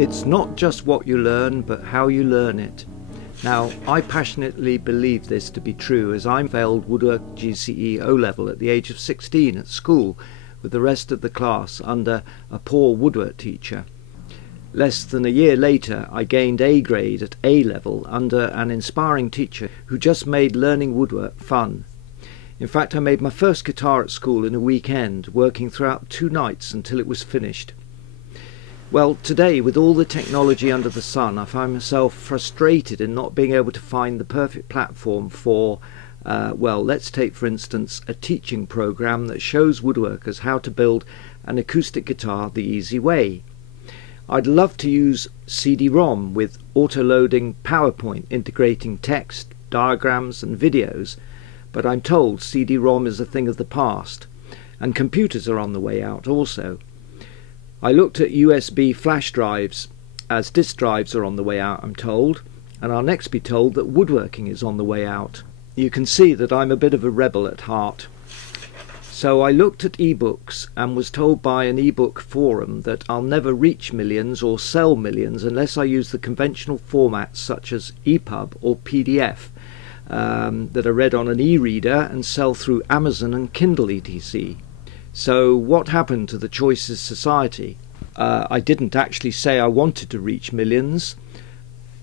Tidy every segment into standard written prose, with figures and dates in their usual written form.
It's not just what you learn, but how you learn it. Now, I passionately believe this to be true, as I failed Woodwork GCE O-level at the age of 16 at school with the rest of the class under a poor woodwork teacher. Less than a year later, I gained A grade at A-level under an inspiring teacher who just made learning woodwork fun. In fact, I made my first guitar at school in a weekend, working throughout 2 nights until it was finished. Well, today, with all the technology under the sun, I find myself frustrated in not being able to find the perfect platform for, well, let's take for instance a teaching program that shows woodworkers how to build an acoustic guitar the easy way. I'd love to use CD-ROM with auto-loading PowerPoint integrating text, diagrams and videos, but I'm told CD-ROM is a thing of the past, and computers are on the way out also. I looked at USB flash drives, as disk drives are on the way out, I'm told, and I'll next be told that woodworking is on the way out. You can see that I'm a bit of a rebel at heart. So I looked at ebooks and was told by an ebook forum that I'll never reach millions or sell millions unless I use the conventional formats such as EPUB or PDF that are read on an e-reader and sell through Amazon and Kindle etc. So what happened to the Choices Society? I didn't actually say I wanted to reach millions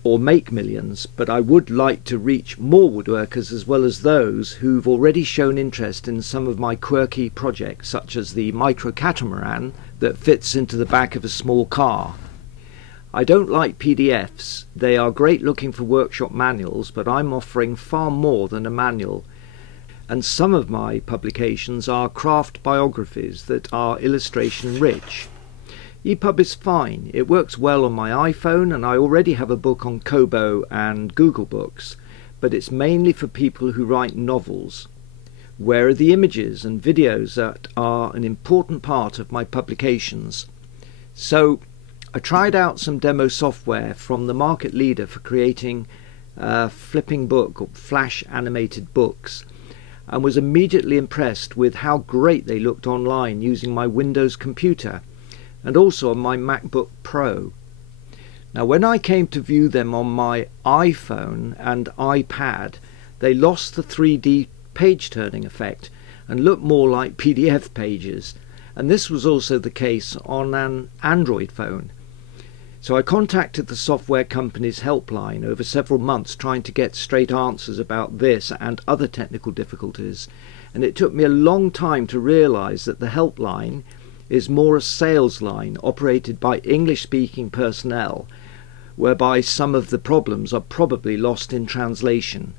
or make millions, but I would like to reach more woodworkers as well as those who've already shown interest in some of my quirky projects, such as the micro catamaran that fits into the back of a small car. I don't like PDFs. They are great looking for workshop manuals, but I'm offering far more than a manual. And some of my publications are craft biographies that are illustration rich. EPUB is fine, it works well on my iPhone, and I already have a book on Kobo and Google Books, but it's mainly for people who write novels. Where are the images and videos that are an important part of my publications? So I tried out some demo software from the market leader for creating flipping book or flash animated books, and was immediately impressed with how great they looked online using my Windows computer and also on my MacBook Pro. Now when I came to view them on my iPhone and iPad, they lost the 3D page turning effect and looked more like PDF pages, and this was also the case on an Android phone. So I contacted the software company's helpline over several months trying to get straight answers about this and other technical difficulties, and it took me a long time to realize that the helpline is more a sales line operated by English-speaking personnel, whereby some of the problems are probably lost in translation.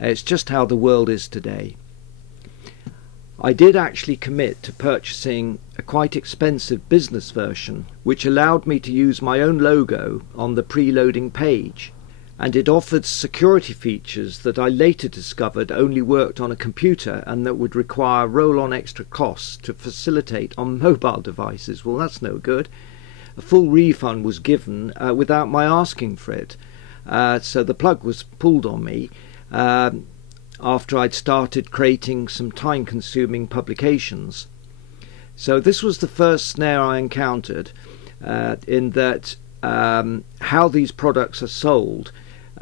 It's just how the world is today. I did actually commit to purchasing a quite expensive business version, which allowed me to use my own logo on the preloading page, and it offered security features that I later discovered only worked on a computer and that would require roll-on extra costs to facilitate on mobile devices. Well, that's no good. A full refund was given without my asking for it, so the plug was pulled on me after I'd started creating some time-consuming publications. So this was the first snare I encountered in that how these products are sold,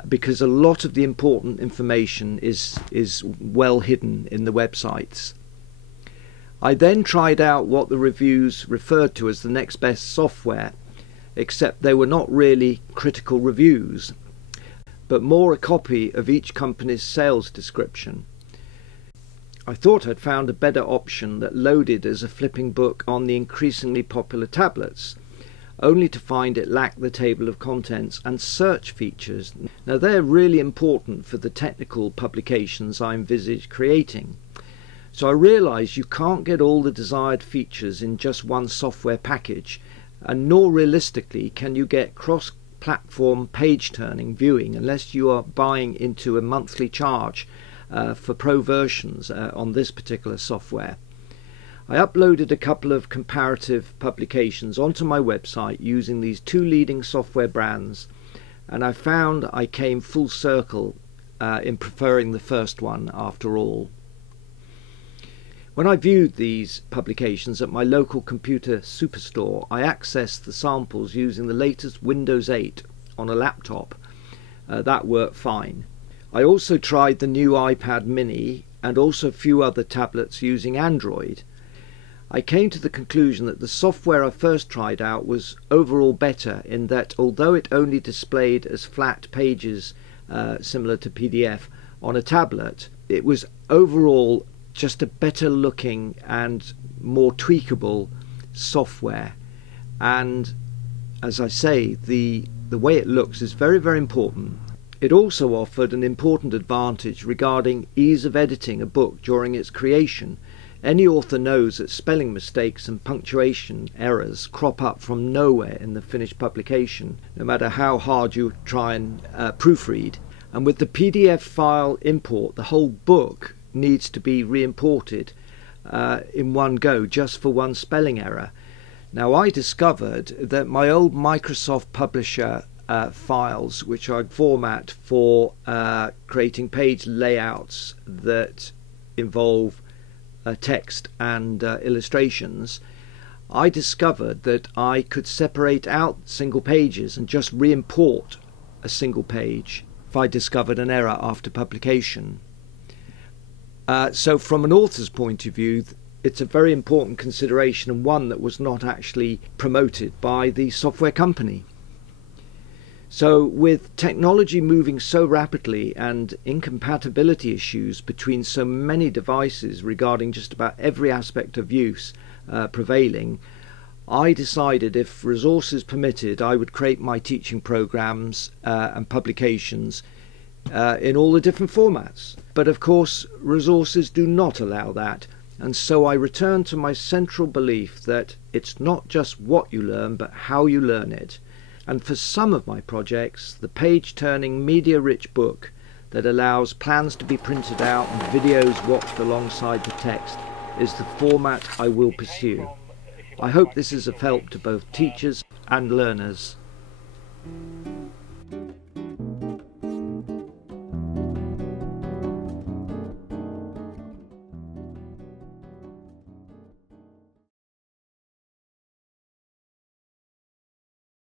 because a lot of the important information is well hidden in the websites. I then tried out what the reviews referred to as the next best software, except they were not really critical reviews, but more a copy of each company's sales description. I thought I'd found a better option that loaded as a flipping book on the increasingly popular tablets, only to find it lacked the table of contents and search features. Now they're really important for the technical publications I envisage creating. So I realised you can't get all the desired features in just one software package, and nor realistically can you get cross-platform page-turning viewing unless you are buying into a monthly charge for pro versions on this particular software. I uploaded a couple of comparative publications onto my website using these 2 leading software brands, and I found I came full circle in preferring the first one after all. When I viewed these publications at my local computer superstore, I accessed the samples using the latest Windows 8 on a laptop. That worked fine. I also tried the new iPad mini and also a few other tablets using Android. I came to the conclusion that the software I first tried out was overall better in that although it only displayed as flat pages similar to PDF on a tablet, it was overall just a better looking and more tweakable software. And as I say, the way it looks is very, very important. It also offered an important advantage regarding ease of editing a book during its creation. Any author knows that spelling mistakes and punctuation errors crop up from nowhere in the finished publication, no matter how hard you try and proofread. And with the PDF file import, the whole book needs to be re-imported in one go just for one spelling error. Now, I discovered that my old Microsoft Publisher files, which I format for creating page layouts that involve text and illustrations, I discovered that I could separate out single pages and just re-import a single page if I discovered an error after publication. So from an author's point of view, it's a very important consideration, and one that was not actually promoted by the software company. So with technology moving so rapidly and incompatibility issues between so many devices regarding just about every aspect of use prevailing, I decided if resources permitted, I would create my teaching programs and publications in all the different formats. But of course, resources do not allow that. And so I return to my central belief that it's not just what you learn, but how you learn it. And for some of my projects, the page-turning, media-rich book that allows plans to be printed out and videos watched alongside the text is the format I will pursue. I hope this is of help to both teachers and learners.